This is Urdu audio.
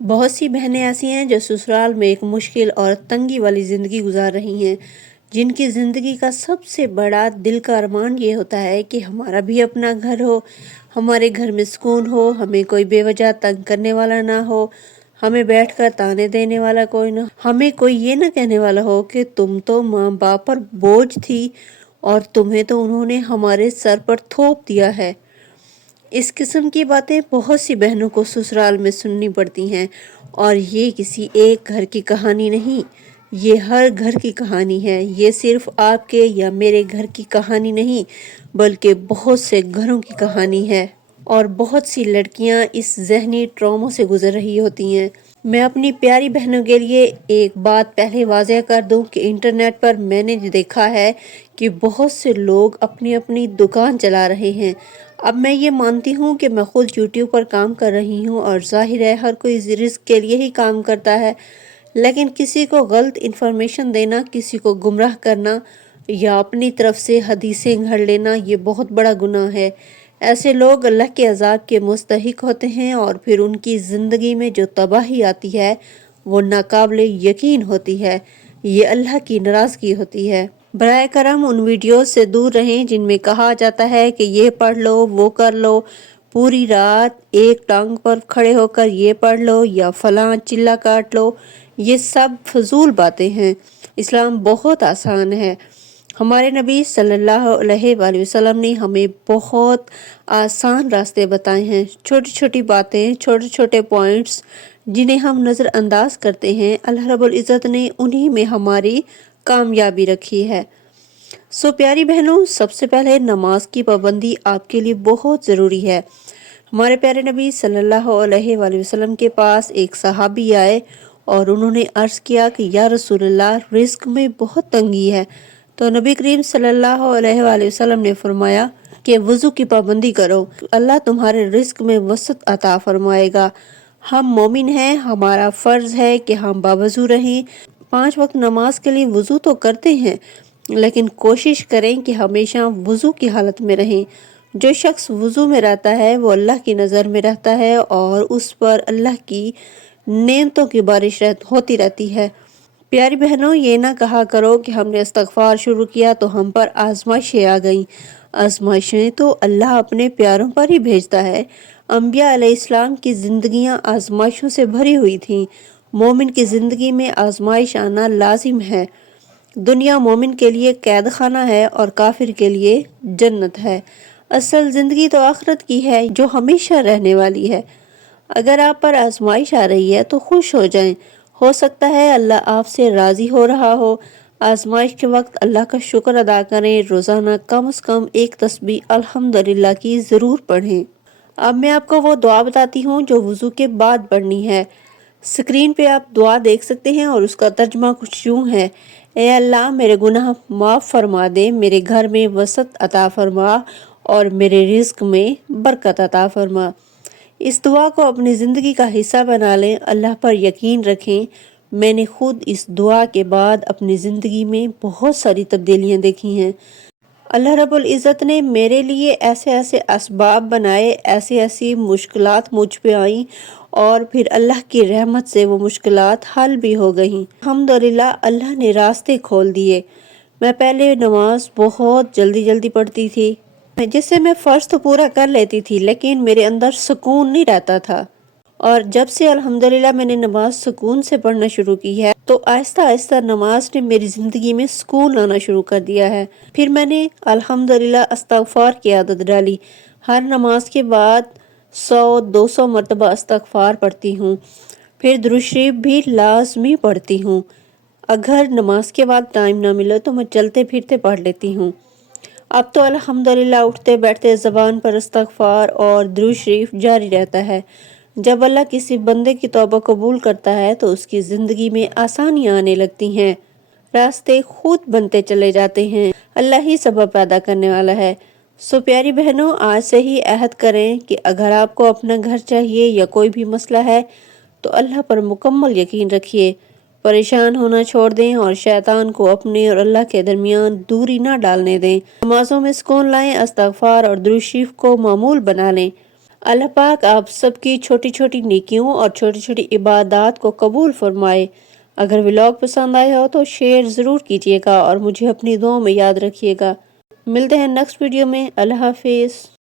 بہت سی بہنیں ایسی ہیں جو سسرال میں ایک مشکل اور تنگی والی زندگی گزار رہی ہیں، جن کی زندگی کا سب سے بڑا دل کا ارمان یہ ہوتا ہے کہ ہمارا بھی اپنا گھر ہو، ہمارے گھر میں سکون ہو، ہمیں کوئی بے وجہ تنگ کرنے والا نہ ہو، ہمیں بیٹھ کر تانے دینے والا کوئی نہ، ہمیں کوئی یہ نہ کہنے والا ہو کہ تم تو ماں باپ پر بوجھ تھی اور تمہیں تو انہوں نے ہمارے سر پر تھوپ دیا ہے۔ اس قسم کی باتیں بہت سی بہنوں کو سسرال میں سننی پڑتی ہیں، اور یہ کسی ایک گھر کی کہانی نہیں، یہ ہر گھر کی کہانی ہے۔ یہ صرف آپ کے یا میرے گھر کی کہانی نہیں، بلکہ بہت سے گھروں کی کہانی ہے، اور بہت سی لڑکیاں اس ذہنی ٹراما سے گزر رہی ہوتی ہیں۔ میں اپنی پیاری بہنوں کے لیے ایک بات پہلے واضح کر دوں کہ انٹرنیٹ پر میں نے دیکھا ہے کہ بہت سے لوگ اپنی اپنی دکان چلا رہے ہیں۔ اب میں یہ مانتی ہوں کہ میں خود یوٹیوب پر کام کر رہی ہوں، اور ظاہر ہے ہر کوئی رزق کے لیے ہی کام کرتا ہے، لیکن کسی کو غلط انفارمیشن دینا، کسی کو گمراہ کرنا یا اپنی طرف سے حدیثیں گھڑ لینا، یہ بہت بڑا گناہ ہے۔ ایسے لوگ اللہ کے عذاب کے مستحق ہوتے ہیں، اور پھر ان کی زندگی میں جو تباہی آتی ہے وہ ناقابل یقین ہوتی ہے۔ یہ اللہ کی ناراضگی ہوتی ہے۔ براہ کرم ان ویڈیوز سے دور رہیں جن میں کہا جاتا ہے کہ یہ پڑھ لو، وہ کر لو، پوری رات ایک ٹانگ پر کھڑے ہو کر یہ پڑھ لو یا فلاں چلا کاٹ لو۔ یہ سب فضول باتیں ہیں۔ اسلام بہت آسان ہے۔ ہمارے نبی صلی اللہ علیہ وآلہ وسلم نے ہمیں بہت آسان راستے بتائے ہیں۔ چھوٹی چھوٹی باتیں، چھوٹے چھوٹے پوائنٹس جنہیں ہم نظر انداز کرتے ہیں، اللہ رب العزت نے انہی میں ہماری کامیابی رکھی ہے۔ سو پیاری بہنوں، سب سے پہلے نماز کی پابندی آپ کے لیے بہت ضروری ہے۔ ہمارے پیارے نبی صلی اللہ علیہ وآلہ وسلم کے پاس ایک صحابی آئے اور انہوں نے عرض کیا کہ یا رسول اللہ، رزق میں بہت تنگی ہے۔ تو نبی کریم صلی اللہ علیہ وآلہ وسلم نے فرمایا کہ وضو کی پابندی کرو، اللہ تمہارے رزق میں وسعت عطا فرمائے گا۔ ہم مومن ہیں، ہمارا فرض ہے کہ ہم باوضو رہیں۔ 5 وقت نماز کے لیے وضو تو کرتے ہیں، لیکن کوشش کریں کہ ہمیشہ وضو کی حالت میں رہیں۔ جو شخص وضو میں رہتا ہے وہ اللہ کی نظر میں رہتا ہے، اور اس پر اللہ کی نعمتوں کی بارش ہوتی رہتی ہے۔ پیاری بہنوں، یہ نہ کہا کرو کہ ہم نے استغفار شروع کیا تو ہم پر آزمائشیں آ گئیں۔ آزمائشیں تو اللہ اپنے پیاروں پر ہی بھیجتا ہے۔ انبیاء علیہ السلام کی زندگیاں آزمائشوں سے بھری ہوئی تھیں۔ مومن کی زندگی میں آزمائش آنا لازم ہے۔ دنیا مومن کے لیے قید خانہ ہے اور کافر کے لیے جنت ہے۔ اصل زندگی تو آخرت کی ہے جو ہمیشہ رہنے والی ہے۔ اگر آپ پر آزمائش آ رہی ہے تو خوش ہو جائیں، ہو سکتا ہے اللہ آپ سے راضی ہو رہا ہو۔ آزمائش کے وقت اللہ کا شکر ادا کریں، روزانہ کم از کم ایک تسبیح الحمدللہ کی ضرور پڑھیں۔ اب میں آپ کو وہ دعا بتاتی ہوں جو وضو کے بعد پڑھنی ہے۔ اسکرین پہ آپ دعا دیکھ سکتے ہیں، اور اس کا ترجمہ کچھ یوں ہے: اے اللہ، میرے گناہ معاف فرما دے، میرے گھر میں وسعت عطا فرما، اور میرے رزق میں برکت عطا فرما۔ اس دعا کو اپنی زندگی کا حصہ بنا لیں، اللہ پر یقین رکھیں۔ میں نے خود اس دعا کے بعد اپنی زندگی میں بہت ساری تبدیلیاں دیکھی ہیں۔ اللہ رب العزت نے میرے لیے ایسے ایسے اسباب بنائے، ایسی ایسی مشکلات مجھ پہ آئیں، اور پھر اللہ کی رحمت سے وہ مشکلات حل بھی ہو گئیں۔ الحمدللہ، اللہ نے راستے کھول دیے۔ میں پہلے نماز بہت جلدی پڑھتی تھی، جس سے میں فرض تو پورا کر لیتی تھی، لیکن میرے اندر سکون نہیں رہتا تھا۔ اور جب سے الحمدللہ میں نے نماز سکون سے پڑھنا شروع کی ہے، تو آہستہ آہستہ نماز نے میری زندگی میں سکون لانا شروع کر دیا ہے۔ پھر میں نے الحمدللہ استغفار کی عادت ڈالی۔ ہر نماز کے بعد 100-200 مرتبہ استغفار پڑھتی ہوں۔ پھر درود شریف بھی لازمی پڑھتی ہوں۔ اگر نماز کے بعد ٹائم نہ ملے تو میں چلتے پھرتے پڑھ لیتی ہوں۔ اب تو الحمدللہ اٹھتے بیٹھتے زبان پر استغفار اور درود شریف جاری رہتا ہے۔ جب اللہ کسی بندے کی توبہ قبول کرتا ہے تو اس کی زندگی میں آسانیاں آنے لگتی ہیں، راستے خود بنتے چلے جاتے ہیں۔ اللہ ہی سبب پیدا کرنے والا ہے۔ سو پیاری بہنوں، آج سے ہی عہد کریں کہ اگر آپ کو اپنا گھر چاہیے یا کوئی بھی مسئلہ ہے تو اللہ پر مکمل یقین رکھیے، پریشان ہونا چھوڑ دیں، اور شیطان کو اپنے اور اللہ کے درمیان دوری نہ ڈالنے دیں۔ نمازوں میں سکون لائیں، استغفار اور درود شریف کو معمول بنا لیں۔ اللہ پاک آپ سب کی چھوٹی چھوٹی نیکیوں اور چھوٹی چھوٹی عبادات کو قبول فرمائے۔ اگر ولاگ پسند آیا ہو تو شیئر ضرور کیجیے گا اور مجھے اپنی دعاؤں میں یاد رکھیے گا۔ ملتے ہیں نیکسٹ ویڈیو میں۔ اللہ حافظ۔